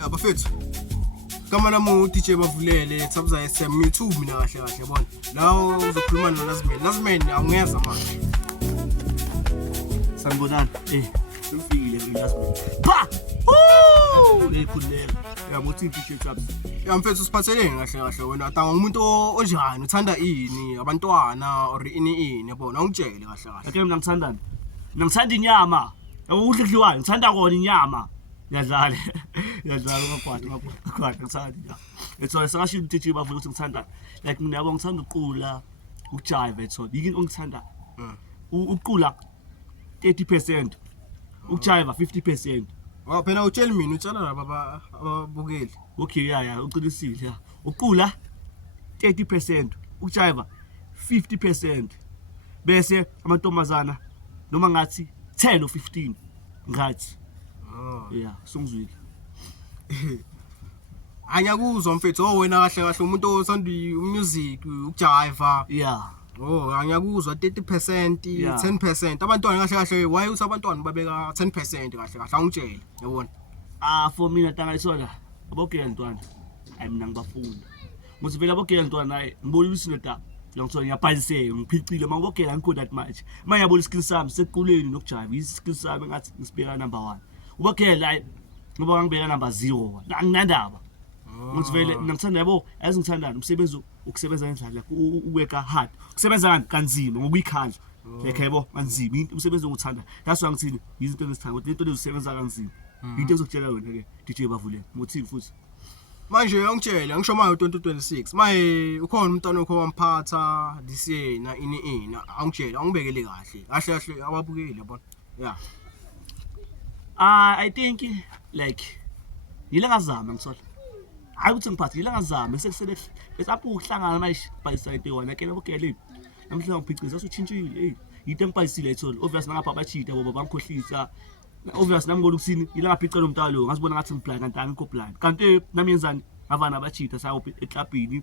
Ya bafethu. Kama nami DJ bavulele Thabza SM YouTube mina kahle kahle yabona. La uzokhuluma noLazman awungeza manje. Sanibonani. Sifikile ngiLazman. Pa! Lekhulele. Yamuthi DJ Thabza. Ya mfethu siphathelene kahle kahle wena ata umuntu onjani uthanda ini abantwana or ini yabona ungitshele kahle kahle. Ake mina ngithandani? Mina ngithanda inyama. Ukudla kudliwayo ngithanda kona inyama. Yadlala kwakwata ngithanda. Etho sakasho ukuthi bavula ukuthi ngithanda like mina yabo ngithanda uqula ujive etho yini ongithanda uqula 30% ujive 50%. Wa phela utshela mina utshela laba ababukeli. Okay ya uqinisile ya uqula 30% ujive 50% bese amantombazana noma ngathi 10 or 15 ngathi yeah songizwile. Anyakuzwa mfethu wena kahle kahle umuntu osanda music ukujive. Yeah. Anyakuzwa 30%, 10%. Abantwana kahle kahle why uthi abantwana babeka 10% kahle kahle angitshela yabona. For mina tangayisona abogela ntwana. Hayi mina ngibafunda. Muthi vela abogela ntwana hayi ngibona isinota. Ngithola ngiyabhaliseke ngiphicile mangibogela ngikho that much. Manje yabona iskill sami sekuquleni nokujive iskill sami ngathi ngisibeka number 1. Ubogela hayi ngoba ngibeka number 0 la nginandaba. Muthi vele ngithanda yabo azingithandana umsebenzi ukusebenza ngendlela uweka hard ukusebenza kanzima ngokuyikhandla like yabo kanzima into umsebenzi onguthanda that's why ngithini izinto ezithanda ukuthi into lezisebenza kanzima into ezokutshela wena ke DJ bavule mothini futhi manje angitshela ngisho manje 2026 maye ukhona umntwana wakho wamphatha this year na ini angitshela angibekele kahle kahle ababukeli yabona. Yeah, I think like yilangazama ngithola hayi ukuthi ngiphathi yilangazama sekusele besapho ukuhlangana manje bayisayite wona ke labogele namhla ngiphicisa usutshintshile into engibhayisile ethola obvious ngapha abachita boba bangikhohlisa obvious nami ngolo kusini yilangaphiqela umntalo ngasibona ngathi ngiblind kanti angikho blind kanti nami yenzani avana abachita sayo eklabhini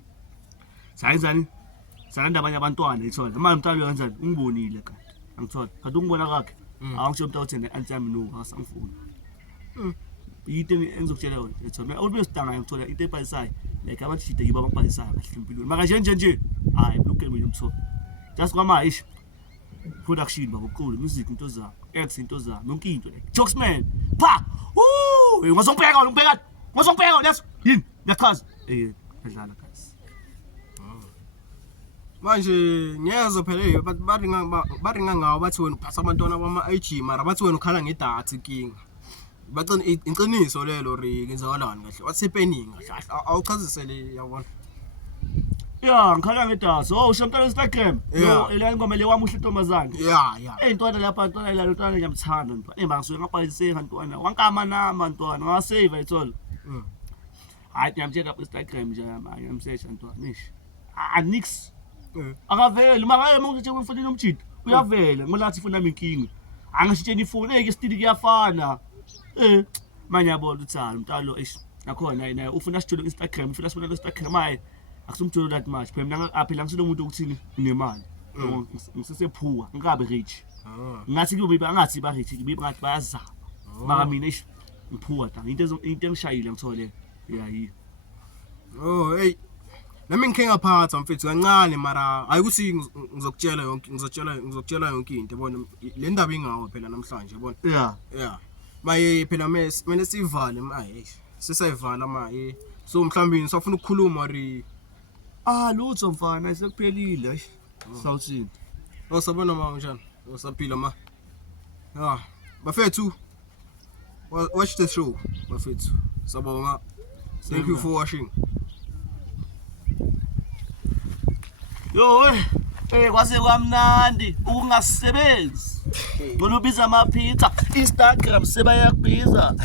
sayenzani salanda abanye abantwana ethola manje umntalo yenzani ungibonile kanti angithola kanti ungibona kakhe awungisho umntalo uthene antsami no asangifuni into engizokutshela yona ethola always danga ngithola into ebhalisayo like abachita yiba ababhalisayo kahle empilweni maka nje hayi lokho mina umthola just kwama ish production babuqulu music into zakho ex into zakho yonke into like Jokesman pa ngizongibheka let's yini ngiyachaza edlala guys. Manje ngiyeza phela baringa ngawo bathi wena uphatha abantwana bama IG mara bathi wena ukhala ngedatha inkinga. Bathina iqiniso lelo ri ngenzakalani kahle wathi sepening kahle awuchazisele yabona. Yeah ngikhala ngedatha usho umntwana Instagram lo ngoma le wami uhle Ntombazane. Yeah Intwana lapha intwana la intwana ngiyamthanda ntwana ngisuke ngabhaliseka ntwana wankama nama ntwana ngasave ayithola. Hayi ngiyamtshela ku Instagram nje manje ngimsearch ntwana nish nix akaveli maka ukuthi ufuna umjito uyavela ngolathi ufuna inkinga angishitsheni ifoni ke stili kuyafana manje yabona uthalo umntalo nakhona yena ufuna sithola Instagram ufuna sibona Instagram hayi akusumthola that much phela mina aphela ngisilo umuntu ukuthi nemali ngisesephuwa ngikabe rich ngathi kuyobe angathi ba rich ngibe ngathi bayazama maka mina ngiphuwa ta into engishayile ngithole yayi hey nami ngikhenga phatha mfethu kancane mara ayikuthi ngizokutshela yonke into yabona le ndaba ingawo phela namhlanje yabona. Yeah maye phela mina sivale maye sisayivala maye so mhlawumbe sifuna ukukhuluma ri lutho mfana sekuphelile sawuthini sabona ma njani usaphila ma bafethu watch the show bafethu sabonga thank you for watching. Yo kwase kwamnandi ukungasisebenzi ngoba ubiza ama pizza Instagram sebayakubiza.